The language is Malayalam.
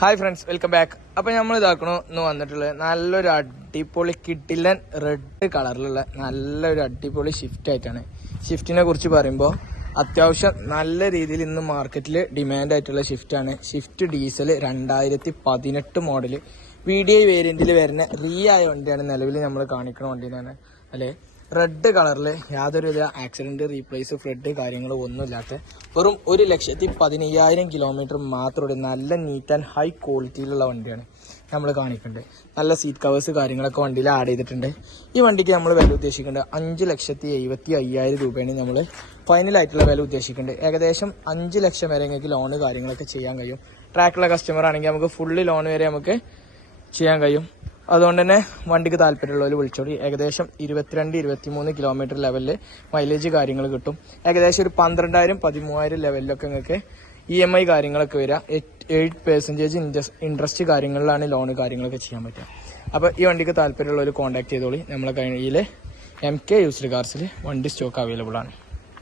Hi friends, welcome back. അപ്പോൾ നമ്മൾ ഇതാക്കണു ഇന്ന് വന്നിട്ടുള്ളത് നല്ലൊരു അടിപൊളി കിഡിലൻ റെഡ് കളറിലുള്ള നല്ലൊരു അടിപൊളി ഷിഫ്റ്റ് ആയിട്ടാണ്. ഷിഫ്റ്റിനെ കുറിച്ച് പറയുമ്പോൾ അത്യാവശ്യം നല്ല രീതിയിൽ ഇന്ന് മാർക്കറ്റിൽ ഡിമാൻഡ് ആയിട്ടുള്ള ഷിഫ്റ്റാണ്. ഷിഫ്റ്റ് ഡീസൽ 2018 മോഡല് VDI വേരിയന്റിൽ വരുന്ന ആയ വണ്ടിയാണ് നിലവിൽ നമ്മൾ കാണിക്കുന്ന വണ്ടി തന്നെ അല്ലേ. റെഡ് കളറിൽ യാതൊരുവിധ ആക്സിഡന്റ് റീപ്ലേസ് ഫ്ലഡ് കാര്യങ്ങളോ ഒന്നുമില്ലാത്ത വെറും 1,15,000 കിലോമീറ്റർ മാത്രം നല്ല നീറ്റ് ആൻഡ് ഹൈ ക്വാളിറ്റിയിലുള്ള വണ്ടിയാണ് നമ്മൾ കാണിക്കുന്നുണ്ട്. നല്ല സീറ്റ് കവേഴ്സ് കാര്യങ്ങളൊക്കെ വണ്ടിയിൽ ആഡ് ചെയ്തിട്ടുണ്ട്. ഈ വണ്ടിക്ക് നമ്മൾ വില ഉദ്ദേശിക്കേണ്ടത് 5,75,000 രൂപയാണ് നമ്മൾ ഫൈനലായിട്ടുള്ള വില ഉദ്ദേശിക്കുന്നുണ്ട്. ഏകദേശം 5 ലക്ഷം വരെ നിങ്ങൾക്ക് ലോണ് കാര്യങ്ങളൊക്കെ ചെയ്യാൻ കഴിയും. ട്രാക്കുള്ള കസ്റ്റമർ ആണെങ്കിൽ നമുക്ക് ഫുള്ള് ലോൺ വരെ നമുക്ക് ചെയ്യാൻ കഴിയും. അതുകൊണ്ട് തന്നെ വണ്ടിക്ക് താല്പര്യമുള്ളവർ വിളിച്ചോടി. ഏകദേശം 22-23 കിലോമീറ്റർ ലെവലിൽ മൈലേജ് കാര്യങ്ങൾ കിട്ടും. ഏകദേശം ഒരു 12,000-13,000 ലെവലിലൊക്കെ നിങ്ങൾക്ക് EMI കാര്യങ്ങളൊക്കെ വരിക. 8% ഇൻട്രസ്റ്റ് കാര്യങ്ങളിലാണ് ലോണ് കാര്യങ്ങളൊക്കെ ചെയ്യാൻ പറ്റുക. അപ്പോൾ ഈ വണ്ടിക്ക് താല്പര്യമുള്ളവർ കോൺടാക്ട് ചെയ്തോളി. നമ്മളെ കയ്യിൽ MK യൂസ്ഡ് കാർസിൽ വണ്ടി സ്റ്റോക്ക് അവൈലബിൾ ആണ്.